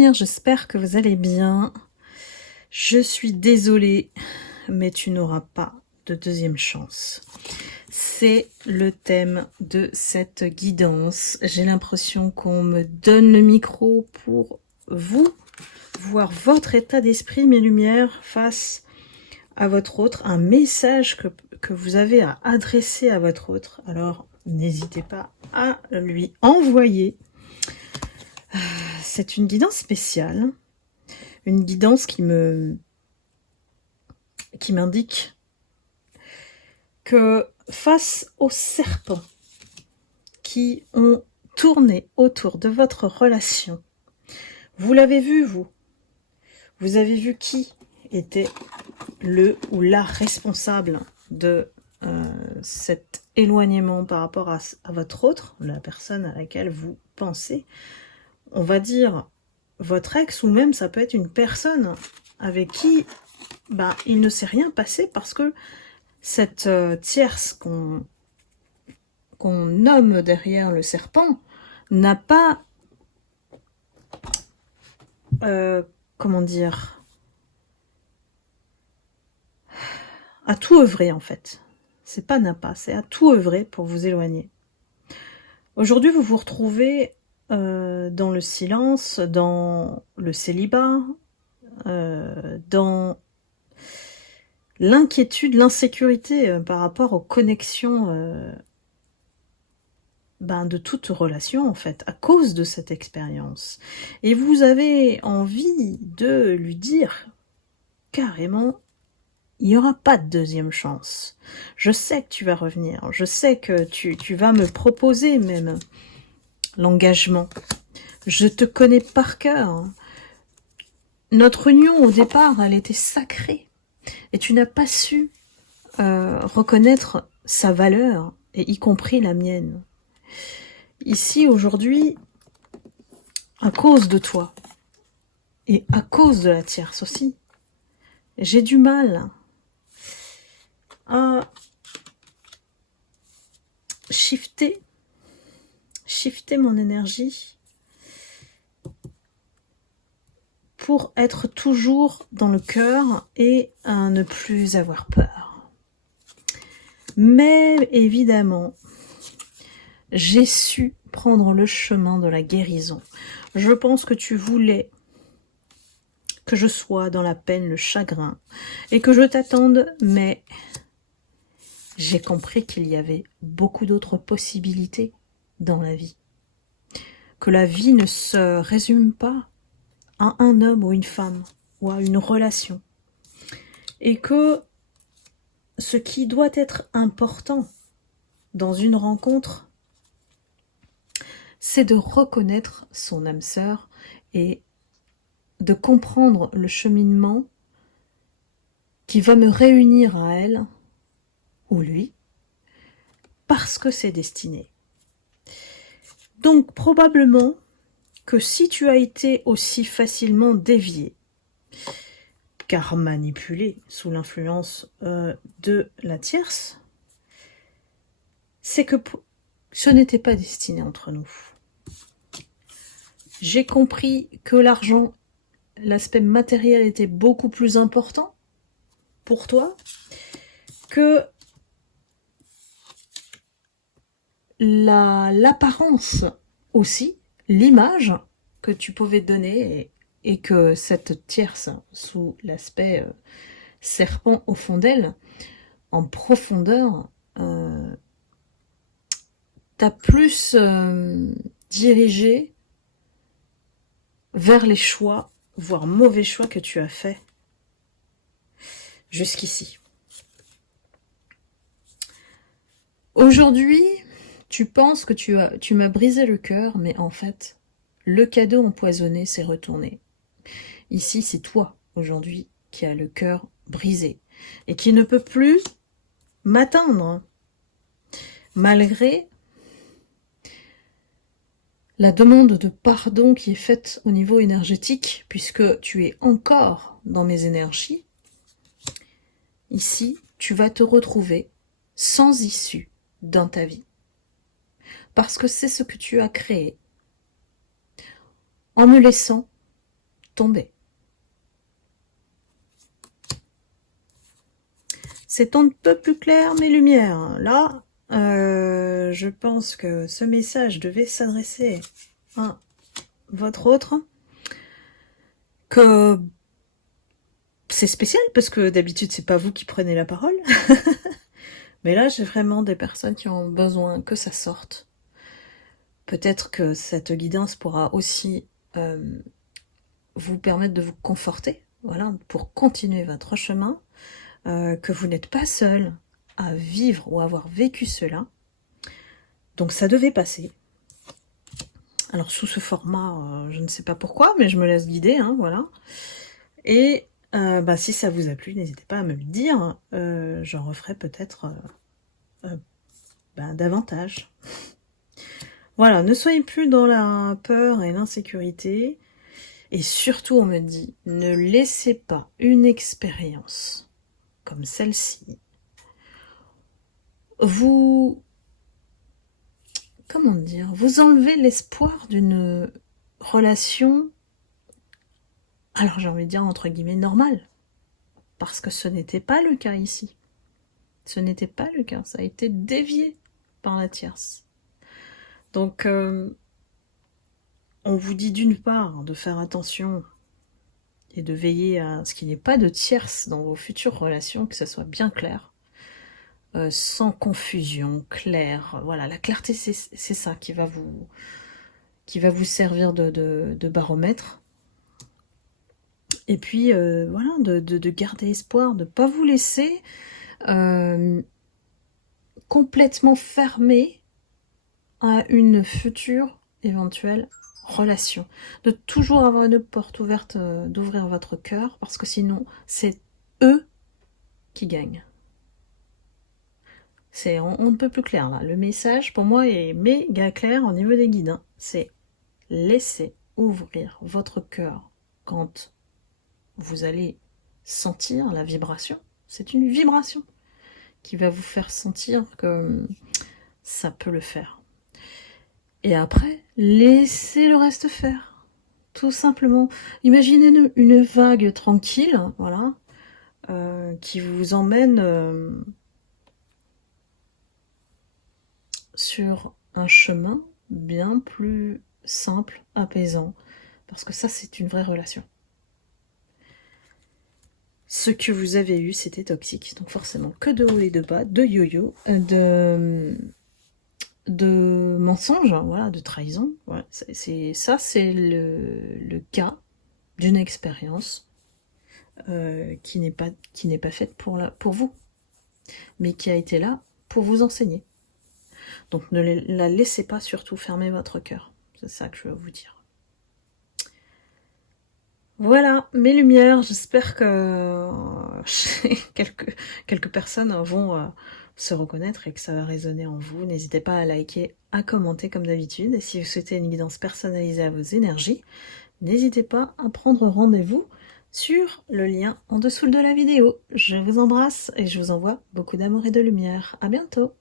lumière, j'espère que vous allez bien. Je suis désolée, mais tu n'auras pas de deuxième chance. C'est le thème de cette guidance. J'ai l'impression qu'on me donne le micro pour vous, voir votre état d'esprit, mes lumières, face à votre autre, un message que vous avez à adresser à votre autre. Alors, n'hésitez pas à lui envoyer. C'est une guidance spéciale, une guidance qui m'indique que face aux serpents qui ont tourné autour de votre relation, vous l'avez vu, vous avez vu qui était le ou la responsable de cet éloignement par rapport à votre autre, la personne à laquelle vous pensez. On va dire votre ex, ou même ça peut être une personne avec qui il ne s'est rien passé parce que cette tierce qu'on nomme derrière le serpent n'a pas, comment dire, à tout œuvré en fait. C'est pas n'a pas, c'est à tout œuvré pour vous éloigner. Aujourd'hui, vous vous retrouvez dans le silence, dans le célibat, dans l'inquiétude, l'insécurité par rapport aux connexions de toute relation en fait, à cause de cette expérience. Et vous avez envie de lui dire carrément, il n'y aura pas de deuxième chance. Je sais que tu vas revenir, je sais que tu vas me proposer même l'engagement. Je te connais par cœur. Notre union au départ, elle était sacrée. Et tu n'as pas su reconnaître sa valeur, et y compris la mienne. Ici, aujourd'hui, à cause de toi, et à cause de la tierce aussi, j'ai du mal à shifter mon énergie pour être toujours dans le cœur et à ne plus avoir peur. Mais évidemment, j'ai su prendre le chemin de la guérison. Je pense que tu voulais que je sois dans la peine, le chagrin, et que je t'attende, mais j'ai compris qu'il y avait beaucoup d'autres possibilités dans la vie. Que la vie ne se résume pas à un homme ou une femme, ou à une relation. Et que ce qui doit être important dans une rencontre, c'est de reconnaître son âme sœur et de comprendre le cheminement qui va me réunir à elle, ou lui, parce que c'est destiné. Donc probablement que si tu as été aussi facilement dévié, car manipulé sous l'influence de la tierce, c'est que ce n'était pas destiné entre nous. J'ai compris que l'argent, l'aspect matériel était beaucoup plus important pour toi, que l'apparence aussi, l'image que tu pouvais donner, et que cette tierce, sous l'aspect serpent au fond d'elle, en profondeur, t'a plus dirigé vers les choix, voire mauvais choix que tu as fait jusqu'ici. Aujourd'hui, tu penses que tu m'as brisé le cœur, mais en fait, le cadeau empoisonné s'est retourné. Ici, c'est toi, aujourd'hui, qui as le cœur brisé et qui ne peut plus m'atteindre, malgré la demande de pardon qui est faite au niveau énergétique, puisque tu es encore dans mes énergies. Ici, tu vas te retrouver sans issue dans ta vie. Parce que c'est ce que tu as créé en me laissant tomber. C'est un peu plus clair, mes lumières. Là, je pense que ce message devait s'adresser à votre autre. Que c'est spécial, parce que d'habitude, c'est pas vous qui prenez la parole. Mais là, j'ai vraiment des personnes qui ont besoin que ça sorte. Peut-être que cette guidance pourra aussi vous permettre de vous conforter, voilà, pour continuer votre chemin, que vous n'êtes pas seul à vivre ou avoir vécu cela. Donc ça devait passer. Alors sous ce format, je ne sais pas pourquoi, mais je me laisse guider, hein, voilà. Et si ça vous a plu, n'hésitez pas à me le dire. J'en referai peut-être davantage. Voilà, ne soyez plus dans la peur et l'insécurité. Et surtout, on me dit, ne laissez pas une expérience comme celle-ci vous... Comment dire? Vous enlevez l'espoir d'une relation, alors j'ai envie de dire entre guillemets normale. Parce que ce n'était pas le cas ici. Ce n'était pas le cas. Ça a été dévié par la tierce. Donc, on vous dit d'une part de faire attention et de veiller à ce qu'il n'y ait pas de tierce dans vos futures relations, que ça soit bien clair, sans confusion, clair. Voilà, la clarté, c'est ça qui va vous servir de baromètre. Et puis, voilà, de garder espoir, de ne pas vous laisser complètement fermé à une future éventuelle relation. De toujours avoir une porte ouverte, d'ouvrir votre cœur, parce que sinon, c'est eux qui gagnent. On ne peut plus clair là. Le message, pour moi, est méga clair au niveau des guides. Hein. C'est laisser ouvrir votre cœur quand vous allez sentir la vibration. C'est une vibration qui va vous faire sentir que ça peut le faire. Et après, laissez le reste faire. Tout simplement. Imaginez une vague tranquille, voilà, qui vous emmène sur un chemin bien plus simple, apaisant, parce que ça, c'est une vraie relation. Ce que vous avez eu, c'était toxique, donc forcément que de haut et de bas, de yo-yo, de mensonges, voilà, de trahison. Voilà. C'est le cas d'une expérience qui n'est pas faite pour vous, mais qui a été là pour vous enseigner. Donc ne la laissez pas surtout fermer votre cœur. C'est ça que je veux vous dire. Voilà, mes lumières, j'espère que quelques personnes vont se reconnaître et que ça va résonner en vous. N'hésitez pas à liker, à commenter comme d'habitude. Et si vous souhaitez une guidance personnalisée à vos énergies, n'hésitez pas à prendre rendez-vous sur le lien en dessous de la vidéo. Je vous embrasse et je vous envoie beaucoup d'amour et de lumière. À bientôt!